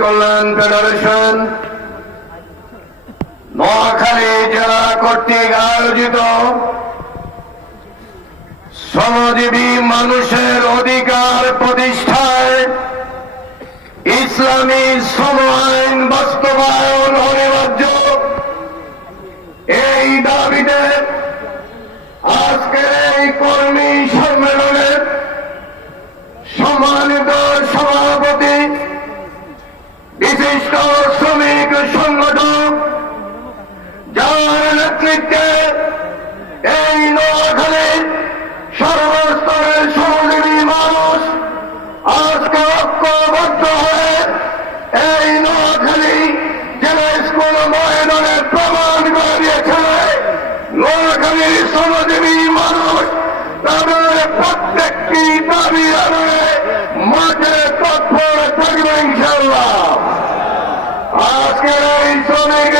কল্যাণ federation Noakhali জেলা কর্তৃক আয়োজিত শ্রমজীবী মানুষের অধিকার প্রতিষ্ঠায় ইসলামী শ্রম আইন বাস্তবায়ন অনিবার্য, এই দাবিতে আজকের এই কর্মী সম্মেলনের সম্মানিত সভাপতি, বিশিষ্ট শ্রমিক সংগঠক, যার নেতৃত্বে এই নোয়াখালীর সর্বস্তরের শ্রমজীবী মানুষ আজকে ঐক্যবদ্ধ হয়ে এই নোয়াখালী জেলা স্কুল ময়দানে প্রমাণ করে দিয়েছে নোয়াখালীর শ্রমজীবী মানুষ তাদের প্রত্যেকটি দাবি আদায়ে মাঠে তৎপর থাকবে ইনশাআল্লাহ। আজকের এই শ্রমিক